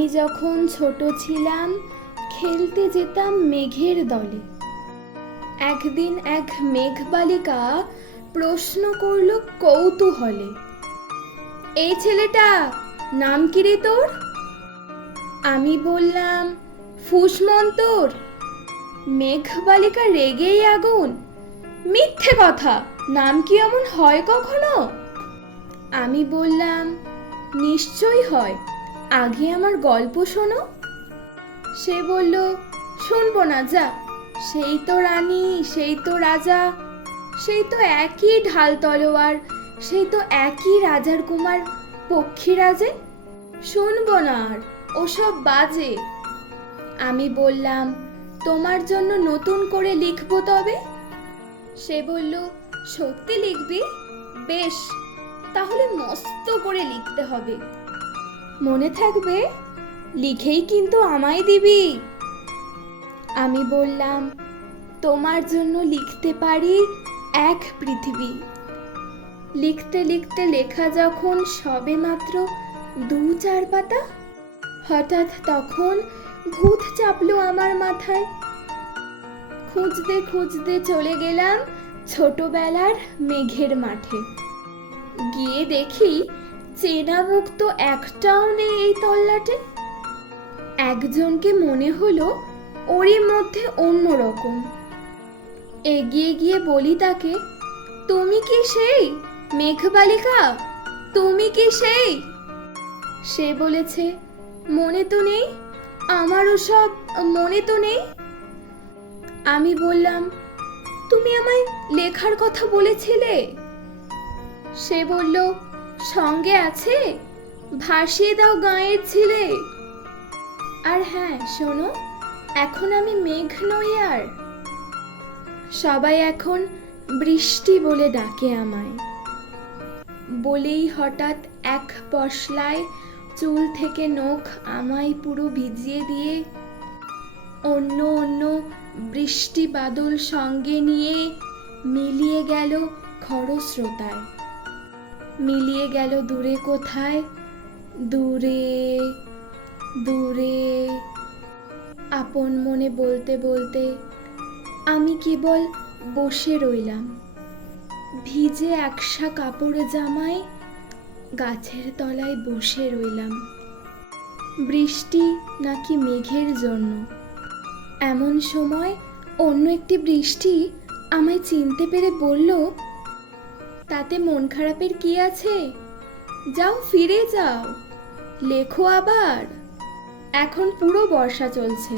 আমি যখন ছোট ছিলাম খেলতে যেতাম মেঘের দলে। একদিন এক মেঘবালিকা প্রশ্ন করল কৌতূহলে, এই ছেলেটা নাম কি রে তোর? আমি বললাম, ফুসমন্তর। মেঘবালিকা রেগেই আগুন, মিথ্যে কথা, নাম কি এমন হয় কখনো? আমি বললাম, নিশ্চয়ই হয়, আগে আমার গল্প শোনো। সে বলল, শুনবো না, যা, সেই তো রানী, সেই তো রাজা, সেই তো একই ঢাল তলোয়ার, সেই তো একই রাজার কুমার পক্ষীরাজে, শুনবো না আর, ওসব বাজে। আমি বললাম, তোমার জন্য নতুন করে লিখবো তবে। সে বলল, সত্যি লিখবি? বেশ, তাহলে মস্ত করে লিখতে হবে, মনে থাকবে, লিখেই কিন্তু আমায় দিবি। আমি বললাম, তোমার জন্য লিখতে পারি এক পৃথিবী। লিখতে লিখতে লেখা যখন সবে মাত্র 2-4 পাতা, হঠাৎ তখন ভূত চাপলো আমার মাথায়। খুঁজতে খুঁজতে চলে গেলাম ছোটবেলার মেঘের মাঠে। গিয়ে দেখি চেনা মুখ তো একটাও নেই এই তল্লাটে। একজনকে মনে হলো ওরই মধ্যে অন্যরকম। এগিয়ে গিয়ে বলি তাকে, তুমি কি সেই মেঘবালিকা? তুমি কি সেই? সে বলেছে, মনে তো নেই, আমারও সব মনে তো নেই। আমি বললাম, তুমি আমায় লেখার কথা বলেছিলে। সে বলল, সঙ্গে আছে, ভাসিয়ে দাও গাঁয়ের ছিলে। আর হ্যাঁ শোনো, এখন আমি মেঘ নই আর, সবাই এখন বৃষ্টি বলে ডাকে আমায়। বলেই হঠাৎ এক পশলায় চুল থেকে নখ আমায় পুরো ভিজিয়ে দিয়ে অন্য অন্য বৃষ্টি বাদল সঙ্গে নিয়ে মিলিয়ে গেল খরস্রোতায়, মিলিয়ে গেল দূরে কোথায়, দূরে দূরে। আপন মনে বলতে বলতে আমি কেবল বসে রইলাম, ভিজে একসা কাপড় জামায় গাছের তলায় বসে রইলাম। বৃষ্টি নাকি মেঘের জন্য। এমন সময় অন্য একটি বৃষ্টি আমায় চিনতে পেরে বলল, তাতে মন খারাপের কি আছে, যাও ফিরে যাও, লেখো আবার। এখন পুরো বর্ষা চলছে,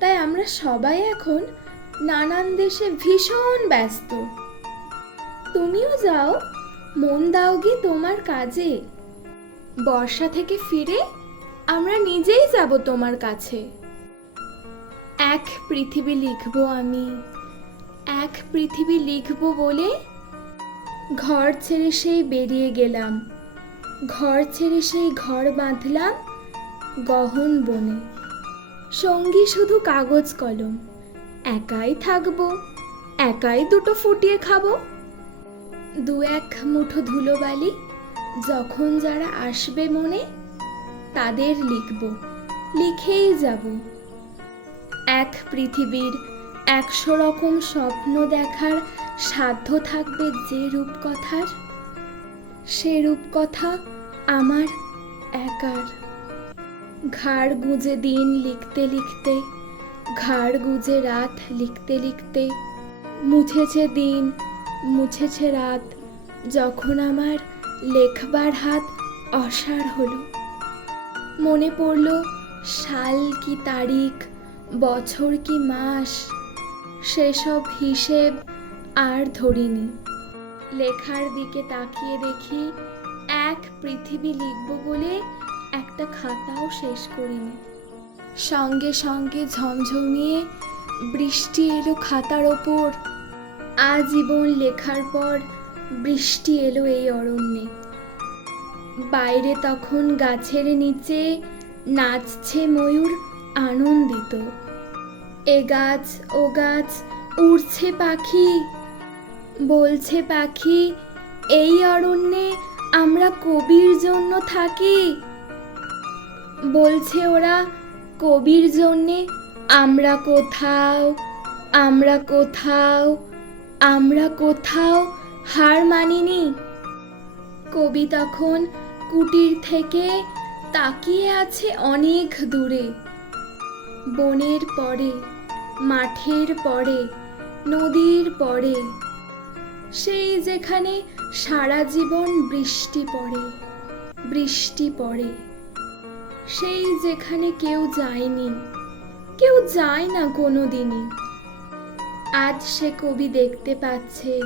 তাই আমরা সবাই এখন নানান দেশে ভীষণ ব্যস্ত। তুমিও যাও, মন দাও গে তোমার কাজে। বর্ষা থেকে ফিরে আমরা নিজেই যাব তোমার কাছে। এক পৃথিবী লিখবো আমি, এক পৃথিবী লিখবো বলে ঘর ছেড়ে সেই বেরিয়ে গেলাম, ঘর ছেড়ে সেই ঘর বাঁধলাম গহন বনে। সঙ্গী শুধু কাগজ কলম, একাই থাকবো, একাই দুটো ফুটিয়ে খাবো। 2-1 মুঠো ধুলোবালি যখন যারা আসবে মনে, তাদের লিখব, লিখেই যাব। এক পৃথিবীর 100 রকম স্বপ্ন দেখার সাধ্য থাকবে যে রূপকথার, সে রূপকথা আমার একার। ঘাড় গুঁজে দিন লিখতে লিখতে, ঘাড় গুঁজে রাত লিখতে লিখতে, মুছেছে দিন, মুছেছে রাত, যখন আমার লেখবার হাত অসাড় হলো। মনে পড়ল সাল কি তারিখ, বছর কি মাস, সেসব হিসেব আর ধরিনি। লেখার দিকে তাকিয়ে দেখি এক পৃথিবী লিখব বলে একটা খাতাও শেষ করিনি। সঙ্গে সঙ্গে ঝমঝমিয়ে বৃষ্টি এলো খাতার ওপর। আজীবন লেখার পর বৃষ্টি এলো এই অরণ্যে। বাইরে তখন গাছের নিচে নাচছে ময়ূর আনন্দিত। এ গাছ ও গাছ উড়ছে পাখি, বলছে পাখি, এই অরণ্যে আমরা কবির জন্য থাকি। বলছে ওরা কবির জন্যে আমরা কোথাও, আমরা কোথাও, আমরা কোথাও হার মানিনি। কবি তখন কুটির থেকে তাকিয়ে আছে অনেক দূরে, বনের পরে, মাঠের পরে, নদীর পরে, সেই যেখানে সারা জীবন বৃষ্টি পড়ে, বৃষ্টি পড়ে, সেই যেখানে কেউ যায়নি, কেউ যায় না কোনো দিনই। আজ সে কবি দেখতে পাচ্ছে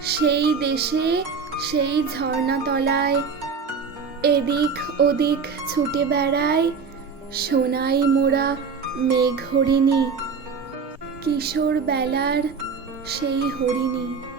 সেই দেশে, সেই ঝর্ণাতলায় এদিক ওদিক ছুটে বেড়ায় সোনাই মোড়া মেঘ হরিণী, কিশোর বেলার সেই হরিণী।